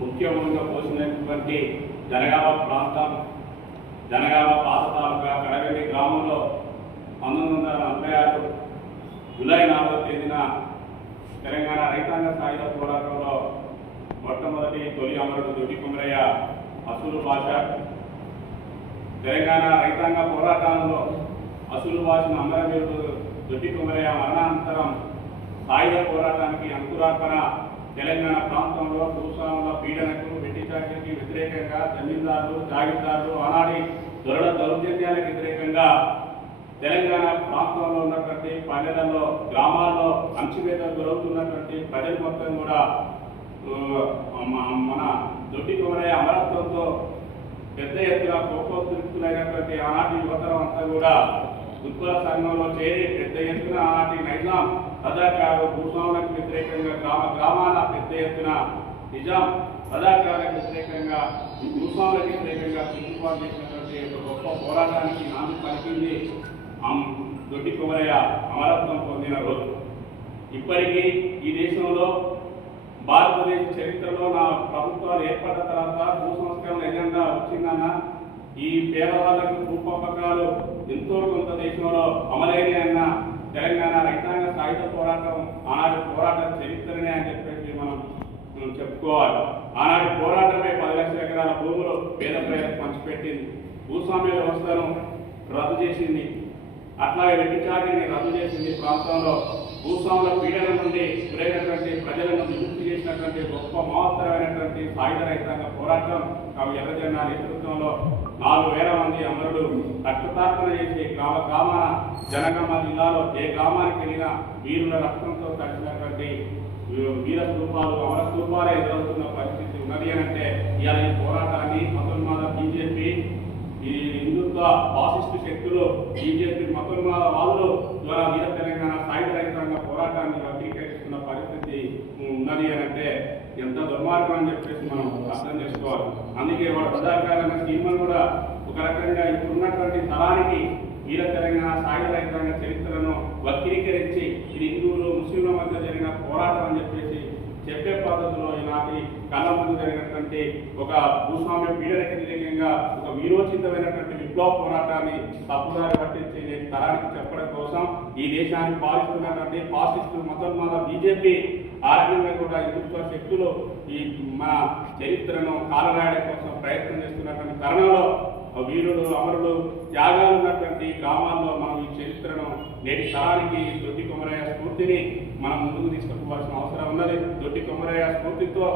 ముఖ్యంగా పోసినటువంటి జనగామ ప్రాంతం జనగామ పాత తాలూకా కడగండి గ్రామంలో పంతొమ్మిది వందల నలభై ఆరు జూలై నాలుగో తేదీన తెలంగాణ రైతాంగ సాయుధ పోరాటంలో మొట్టమొదటి తొలి అమరుడు దొడ్డి కుమరయ్య అసూలు భాష తెలంగాణ రైతాంగ పోరాటంలో అసూలు భాషను అమరవీరుడు దొడ్డి కుమరయ్య మరణానంతరం సాయుధ పోరాటానికి అంకురార్పణ తెలంగాణ ప్రాంతంలో భూస్వాముల పీడనకు బ్రిటిషానికి వ్యతిరేకంగా జమీందారులు జాగీర్దారులు ఆనాడి దొరల దౌర్జన్యాలకు వ్యతిరేకంగా తెలంగాణ ప్రాంతంలో ఉన్నటువంటి పల్లెలలో గ్రామాల్లో అంచువేతకు గురవుతున్నటువంటి ప్రజలు మొత్తం కూడా మన దొడ్డి కుమరయ్య అమరత్వంతో పెద్ద ఎత్తున కోపోద్రిక్తులైనటువంటి ఆనాటి యువతరం అంతా కూడా ఉత్పల సంఘంలో చేరి పెద్ద ఎత్తున ఆనాటి నైజాం రజాకారు భూస్వాములకు వ్యతిరేకంగా గ్రామ గ్రామాల పెద్ద ఎత్తున నిజాం రజాకారులకు వ్యతిరేకంగా భూస్వాములకు వ్యతిరేకంగా తిరుగుబాటు చేసినటువంటి ఒక గొప్ప పోరాటానికి నాంది పలికింది దొడ్డి కుమరయ్య అమరత్వం పొందిన రోజు. ఇప్పటికీ ఈ దేశంలో భారతదేశ చరిత్రలో నా ప్రభుత్వాలు ఏర్పడిన తర్వాత భూ సంస్కరణ ఎజెండా వచ్చిందన్న ఈ పేదవాళ్ళకు భూపంపకాలు ఎంతో కొంత దేశంలో అమలైన అన్న తెలంగాణ రైతాంగ సాయుధ పోరాటం ఆనాటి పోరాట చరిత్రనే అని చెప్పేసి మనం చెప్పుకోవాలి. ఆనాటి పోరాటమే పది లక్షల ఎకరాల భూములు పేద ప్రజలకు పంచిపెట్టింది. భూస్వామ్య వ్యవస్థను రద్దు చేసింది. అట్లాగే రెడ్డి చార్జీని రద్దు చేసింది ప్రాంతంలో. భూస్వాముల పీడ చేసినటువంటి గొప్ప మహత్తరమైనటువంటి సాయుధ రైతాంగ పోరాటం కవి ఎర్రజెండా నేతృత్వంలో నాలుగు వేల మంది అమరులు రక్తతార్పణ చేసి గ్రామ గ్రామాన జనగామ జిల్లాలో ఏ గ్రామానికి వెళ్ళినా వీరుల రక్తంతో కలిసినటువంటి వీర స్థూపాలు అమర స్థూపాలే ఎదురవుతున్న పరిస్థితి ఉన్నది అని అంటే ఇవాళ ఈ పోరాటాన్ని మతోన్మాద బీజేపీ ఈ హిందుత్వ వాసిస్టు శక్తులు బీజేపీ మతోన్మాద వాళ్ళు ద్వారా వీర తెలంగాణ సాయుధ రైతాంగ పోరాటాన్ని వక్రీకరిస్తున్న పరిస్థితి ఉన్నది అని అంటే ఎంత దుర్మార్గం అని చెప్పేసి మనం అర్థం చేసుకోవాలి. అందుకే వాడు ప్రజాకారమైన స్కీములు కూడా ఒక రకంగా ఇప్పుడున్నటువంటి తరానికి వీర తెలంగాణ సాయుధ రైతాంగ చరిత్రను వక్రీకరించి ఇది హిందువులు ముస్లింల మధ్య జరిగిన పోరాటం అని చెప్పేసి చెప్పే పద్ధతిలో ఈనాటి కళ్ళ ముందు జరిగినటువంటి ఒక భూస్వామ్య పీడనకి వ్యతిరేకంగా ఒక వీరోచితమైనటువంటి విప్లవ పోరాటాన్ని తప్పుదారి పట్టించి నేను తరానికి చెప్పడం కోసం ఈ దేశాన్ని పాలిస్తున్నటువంటి ఫాసిస్టు మతోన్మాద బీజేపీ ఆర్మీ హిందుత్వ శక్తులు ఈ మన చరిత్రను కాలరాయడం కోసం ప్రయత్నం చేస్తున్నటువంటి తరుణంలో వీరులు వీరుడు అమరుడు త్యాగాలు ఉన్నటువంటి గ్రామాల్లో మనం ఈ చరిత్రను నేటి తరానికి దొడ్డి కొమరయ్య స్ఫూర్తిని మనం ముందుకు తీసుకుపోవాల్సిన అవసరం ఉన్నది. దొడ్డి కొమరయ్య స్ఫూర్తితో